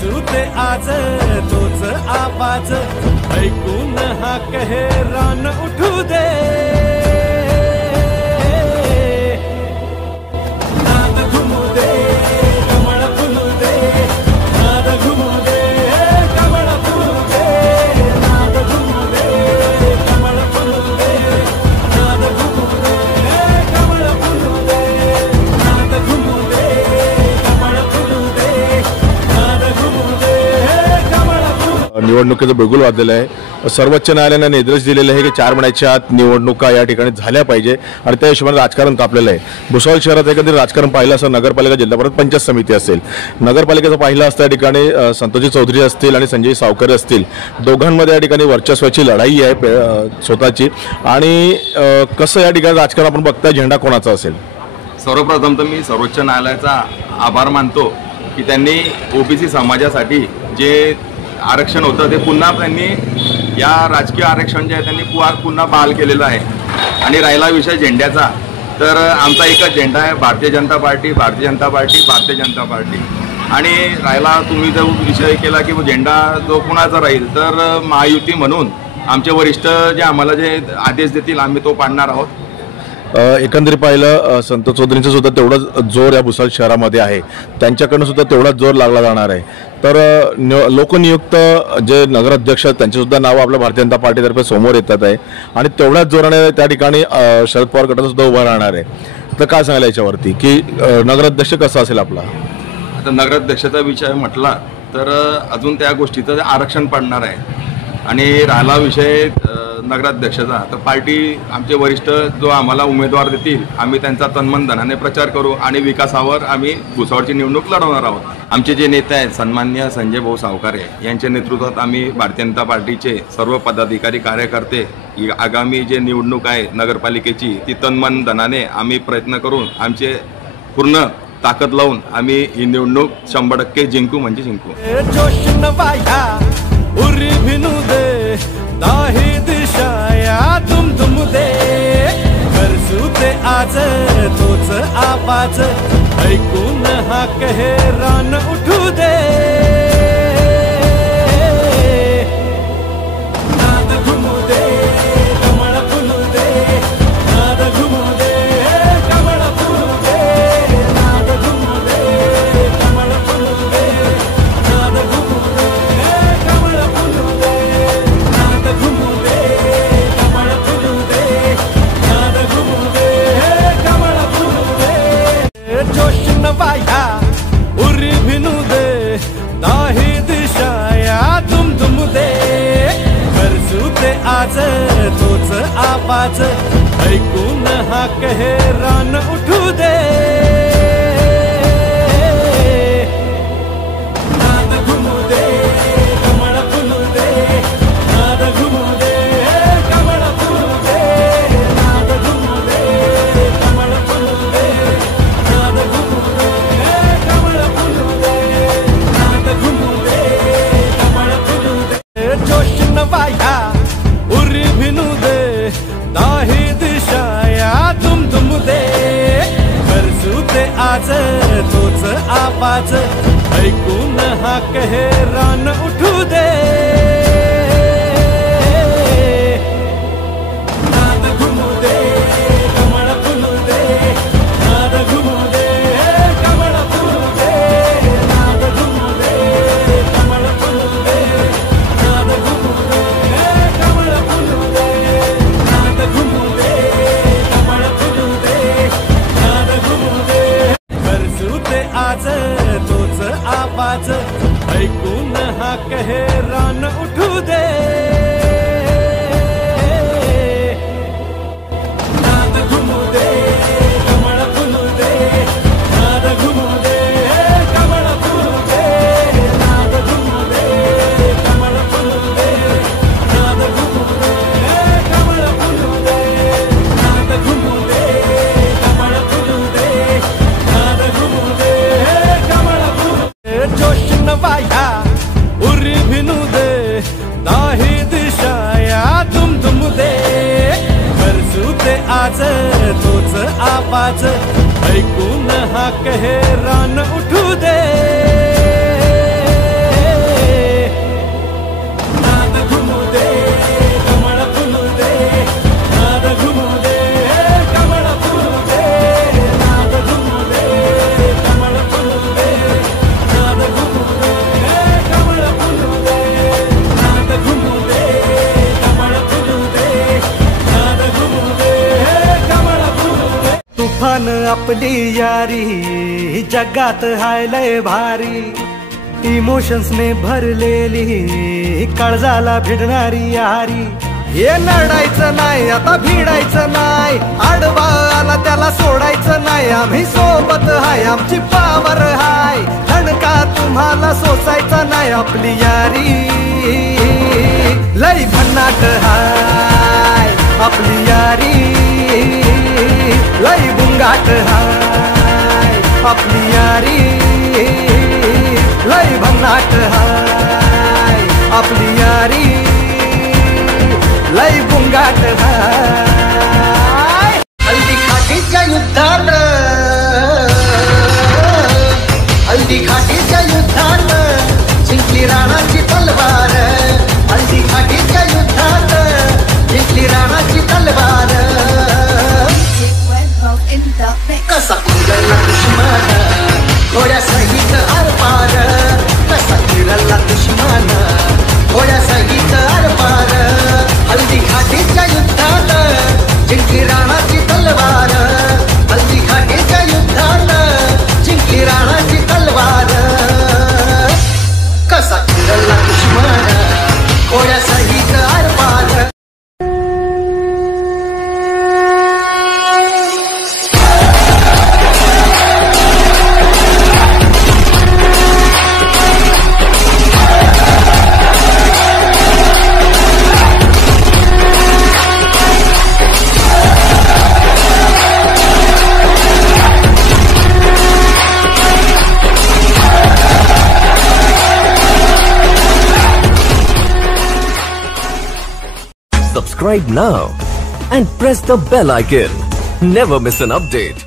सुते आज तोच आवाज ऐकून हा कहेरान उठू दे। नाद घुमू दे कमळ फुलू दे, नाद घुमू दे कमळ फुलू दे, नाद घुमू दे कमळ फुलू दे, नाद घुमू दे कमळ फुलू दे, नाद घुमू दे कमळ फुलू दे, नाद घुमू दे कमळ फुलू। निवडणुकीचं बिगुल वाजलेलं आहे। सर्वोच्च न्यायालयाने निर्देश दिलेले आहे की 4 महिन्याच्या आत निवडणुका या ठिकाणी झाल्या पाहिजे आणि त्या हिशोबाने राजकारण तापलेलं आहे। भुसावळ शहरात एकंदरीत राजकारण पाहिलं असं नगरपालिका जिल्हा परिषद पंचायत समिती असेल, नगरपालिकेचं पाहिलं असतं या ठिकाणी संतोषी चौधरी असतील आणि संजय सावकर असतील, दोघांमध्ये या ठिकाणी वर्चस्वाची लढाई आहे स्वतःची। आणि कसं या ठिकाणी राजकारण आपण बघताय, झेंडा कोणाचा असेल? सर्वप्रथम तर मी सर्वोच्च न्यायालयाचा आभार मानतो की त्यांनी ओबीसी समाजासाठी जे आरक्षण होतं ते पुन्हा त्यांनी या राजकीय आरक्षण जे आहे त्यांनी पुन्हा बहाल केलेलं आहे। आणि राहिला विषय झेंड्याचा, तर आमचा एकच झेंडा आहे, Bharatiya Janata party, Bharatiya Janata party, Bharatiya Janata party. आणि राहिला तुम्ही जो विषय केला की झेंडा जो कुणाचा राहील, तर महायुती म्हणून आमचे वरिष्ठ जे आम्हाला जे आदेश देतील आम्ही तो पाळणार आहोत। एकंदरीत पाहिलं संतोष चौधरींचा सुद्धा तेवढाच जोर या भुसावळ शहरामध्ये आहे, त्यांच्याकडून सुद्धा तेवढाच जोर लागला जाणार आहे। तर लोकनियुक्त जे नगराध्यक्ष त्यांचेसुद्धा नावं आपल्या भारतीय जनता पार्टीतर्फे समोर येतात आहे आणि तेवढ्याच जोराने त्या ठिकाणी शरद पवार गटाचा सुद्धा उभा राहणार आहे। तर काय सांगायला याच्यावरती की नगराध्यक्ष कसा असेल आपला? आता नगराध्यक्षाचा विषय म्हटला तर अजून त्या गोष्टीचं आरक्षण पडणार आहे। आणि राहिला विषय नगराध्यक्षाचा, तर पार्टी आमचे वरिष्ठ जो आम्हाला उमेदवार देतील आम्ही त्यांचा तनमन धनाने प्रचार करू आणि विकासावर आम्ही भुसावळची निवडणूक लढवणार आहोत। आमचे जे नेते आहेत सन्माननीय संजय भाऊ सावकारे यांच्या नेतृत्वात आम्ही भारतीय जनता पार्टीचे सर्व पदाधिकारी कार्यकर्ते आगामी जे निवडणूक आहे नगरपालिकेची ती तनमन धनाने आम्ही प्रयत्न करून आमचे पूर्ण ताकद लावून आम्ही ही निवडणूक 100% जिंकू म्हणजे जिंकू। उरी भिनू दे दाही दिशाया तुम तुम दे, करसूते आज तोच आवाज ऐकून हा कहेरान उठू दे। नाद घुमू दे कमळ फुलू दे, नाद घुमू दे कमळ फुलू दे, नाद घुमू दे कमळ फुलू दे, नाद घुमू दे कमळ फुलू दे, नाद घुमू दे कमळ फुलू दे, नाद घुमू दे कमळ फुलू दे। जोश नवाया उरी भिनू दे दाही दिशाया तुम तुम दे, करसूते आज तोच आवाज ऐकून हा कहेरान उठू दे। नाद घुमू दे कमळ फुलू दे, नाद घुमू दे कमळ फुलू दे, नाद घुमू दे कमळ फुलू दे, नाद घुमू दे कमळ फुलू दे, नाद घुमू दे कमळ फुलू दे। जोश नवाया उरी भिनू दे दाही दिशाया तुम तुम दे, करसूते आज तोच आवाज ऐकून हा कहेरान उठू दे। नाद घुमू दे कमळ फुलू दे, नाद घुमू दे कमळ फुलू दे, नाद घुमू दे कमळ फुलू दे, नाद घुमू दे कमळ फुलू दे, नाद घुमू दे कमळ फुलू दे, नाद घुमू दे। करसूते आज तोच आवाज ऐकून हा कहेरान उठू दे। नाद घुमू दे कमळ फुलू दे, नाद घुमू दे कमळ फुलू दे, नाद घुमू दे कमळ फुलू दे, नाद घुमू दे कमळ फुलू दे, नाद घुमू दे कमळ फुलू दे, नाद घुमू दे कमळ फुलू दे। जोश नवाया उरी भिनू दे दाही दिशाया तुम तुम दे, करसूते आज तोच आवाज ऐकून हा कहेरान उठू दे। आपली यारी जगात हाय लय भारी, इमोशन्सने भरलेली काळजाला भिडणारी यारी. हे नडायचं नाही आता भिडायचं नाही, आडवा आला त्याला सोडायचं नाही. आम्ही सोबत हाय आमची पावर हाय, धणका तुम्हाला सोसायचा नाही. आपली यारी लई भन्नाट हाय, आपली यारी लई बुंगाट हाय. आपली यारी लई भन्नाट हाय, आपली यारी लई बुंगाट हाय. हल्दी घाटीच्या युद्धात, हल्दी घाटीच्या युद्धात जिंकली राणाची तलवार. हल्दी घाटीच्या युद्धात जिंकली राणाची तलवार. कसा फिरला दुश्मन घोड्यासहित आरपार, कसा फिरला दुश्मन घोड्यासहित आरपार. हल्दी घाटीच्या युद्धात जिंकली राणाची तलवार. हल्दी घाटीच्या युद्धात जिंकली राणाची तलवार. कसा फिरला दुश्मन घोड्यासहित आरपार. Subscribe now and press the bell icon. Never miss an update.